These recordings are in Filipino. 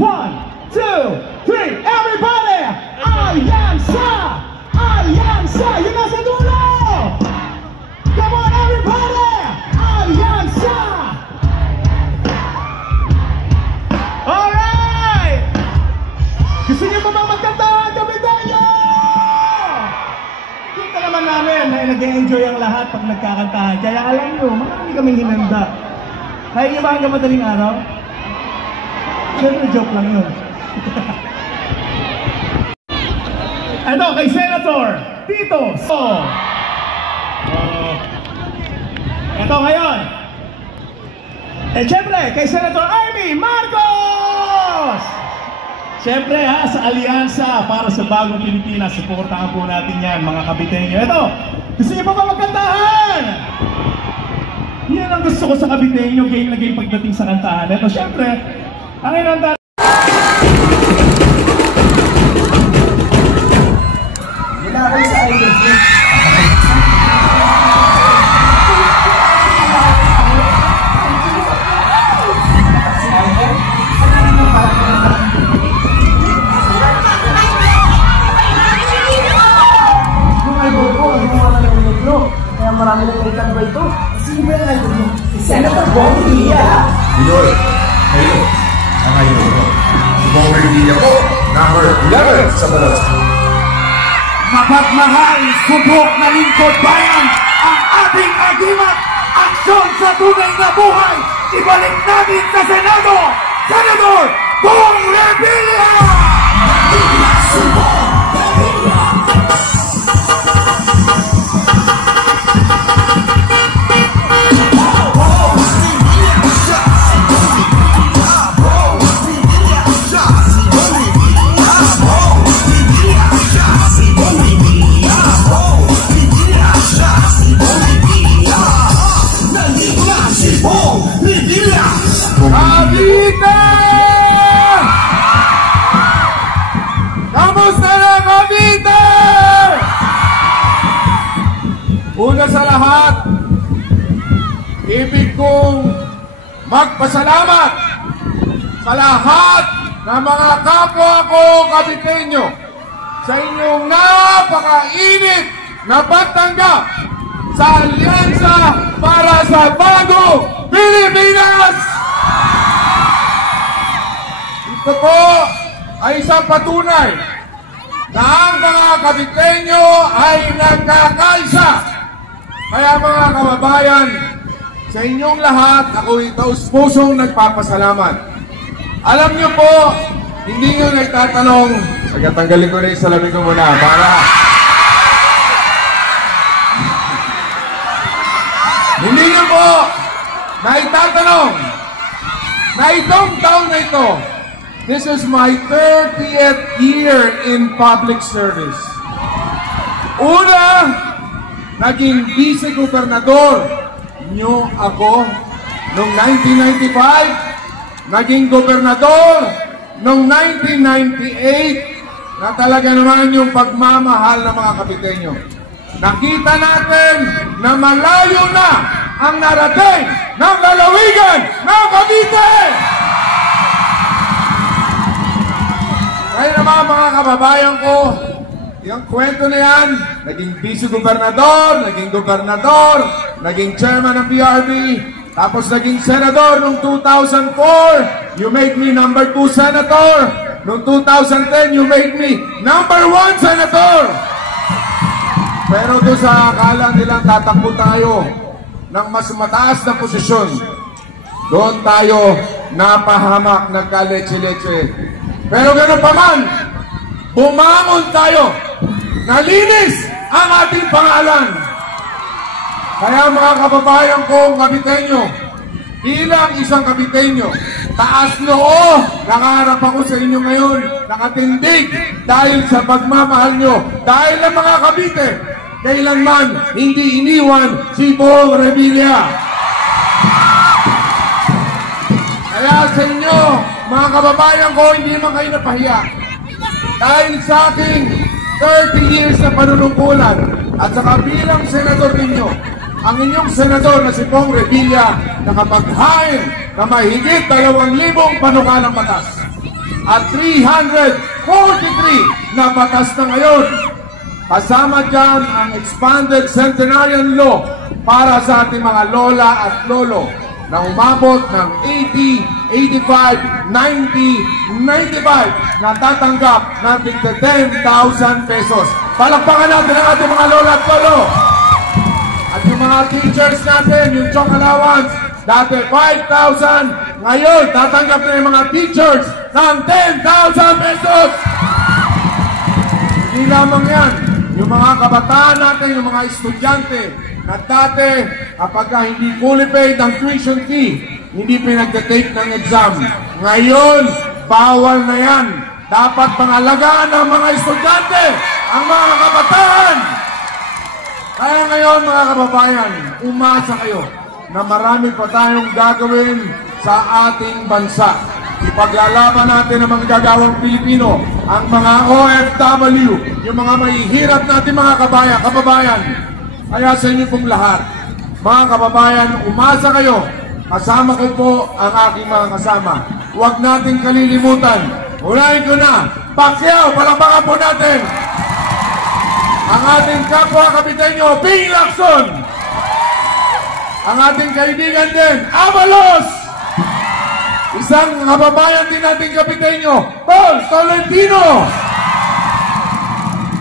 One, two, three, everybody! Alianza! Alianza! Yung nasa dulo! Come on, everybody! Alianza! Alright! Gusto niyo pa ba magkantahan, Kapitenyo? Kita naman namin na nag-enjoy ang lahat pag nagkakantahan. Kaya alam nyo, marami kaming hinanda. Kaya niyo ba hanggang madaling araw? Siyempre, joke lang yun. Ito, kay Senator Tito So. Ito ngayon. Siyempre, kay Senator Amy Marcos. Siyempre sa Alianza para sa bagong Pilipinas. Suportahan po natin yan, mga Kapitenyo. Ito, gusto niyo pa ba magkantahan? Yan ang gusto ko sa Kapitenyo, game na game pagdating sa kantahan. Ito, siyempre, ang inanda. Ginagawa sa idol. Kaya marami na kaitan ba ito? Sino ba yung idol mo? Senator Bong Revilla. Pinoy, kayo, ang idol mo. Si Bong Revilla ko, number 11 sa balas. Mapagmahal, subok na lingkod bayan, ang ating agimat, aksyon sa tunay na buhay, ibalik natin sa Senado, Senator Bong Revilla! Cavite! Kamusta na, Cavite? Una sa lahat, ibig kong magpasalamat sa lahat ng mga kapwa ko Caviteño sa inyong napakainit na pagtanggap sa Alianza para sa Bagong Pilipinas! Ito po ay isang patunay na ang mga Caviteño ay nagkakaisa. Kaya mga kababayan, sa inyong lahat, ako'y taus-pusong nagpapasalamat. Alam niyo po, hindi nyo nagtatanong, tanggalin ko na yung salamin ko muna para hindi nyo po naitatanong na itong taon na ito, this is my 30th year in public service. Una, naging vice-gobernador nyo ako noong 1995, naging gobernador noong 1998, na talaga naman yung pagmamahal ng mga Caviteño. Nakita natin na malayo na ang narating ng lalawigan ng Cavite! Kaya naman mga kababayan ko, yung kwento na yan, naging vice-gobernador, naging chairman ng PRB, tapos naging senador noong 2004, you make me number 2 senator. Noong 2010, you make me number 1 senator. Pero doon sa akala nilang tatakbo tayo ng mas mataas na posisyon, doon tayo napahamak, nagka-leche-leche. Pero gano'n pa man, bumangon tayo, nalinis ang ating pangalan. Kaya mga kababayan kong Caviteño, bilang isang Caviteño, taas noo, nakaharap ako sa inyo ngayon, nakatindig dahil sa pagmamahal nyo, dahil ang mga Cavite, kailanman hindi iniwan si Bong Revilla. Kaya sa inyo, mga kababayan ko, hindi man kayo napahiya. Dahil sa aking 30 years na panunungkulan at sa kabilang senador ninyo, ang inyong senador na si Bong Revilla nakapaghain na mahigit 2,000 panukalang batas. at 343 na batas na ngayon. Kasama dyan ang expanded centenarian law para sa ating mga lola at lolo na umabot ng 80, 85, 90, 95 na tatanggap ng 10,000 pesos. Palakpakan natin ang ating mga lola at lolo. At yung mga teachers natin, yung chok allowance, dati 5,000, ngayon tatanggap na yung mga teachers ng 10,000 pesos. Hindi lamang yan, yung mga kabataan natin, yung mga estudyante, na dati, kapag hindi fully paid ang tuition fee, hindi pinagtatake ng exam. Ngayon, bawal na yan. Dapat pangalagaan ng mga estudyante, ang mga kabataan. Kaya ngayon, mga kababayan, umasa kayo na marami pa tayong gagawin sa ating bansa. Ipaglalaban natin ang mga gagawang Pilipino, ang mga OFW, yung mga mahihirap natin mga kababayan. Kaya sa inyo pong lahat, mga kababayan, umasa kayo. Kasama ko po ang aking mga kasama. Huwag natin kalilimutan. Unahin ko na, Pacquiao, palakpakan po natin. Ang ating kapwa kapitenyo, Ping Lacson. Ang ating kaibigan din, Avalos. Isang kababayan din nating kapitenyo, Paul Tolentino.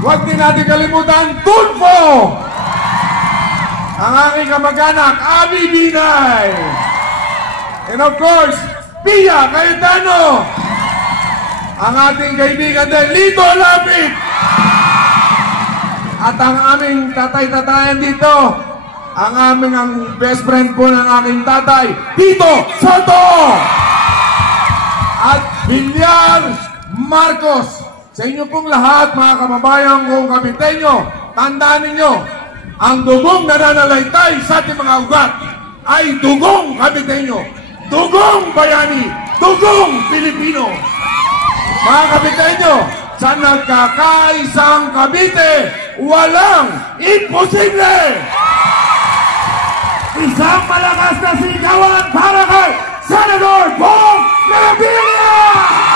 Huwag din natin kalimutan, Tulfo. Ang aking kamag-anak, Abby Binay. And of course, Pia Cayetano. Ang ating kaibigan din, Lito Lapid. At ang aming tatay-tatayan dito, ang best friend po ng aking tatay, Tito Soto. At Villar Marcos. Sa inyo pong lahat, mga kababayan kong kapitenyo, tandaan ninyo, ang dugong nananalaytay sa ating mga ugat ay dugong kapitenyo, dugong bayani, dugong Pilipino. Mga kapitenyo, sa nagkakaisang Cavite, walang imposible! Isang malakas na sigawan para kay Senador Bong Revilla!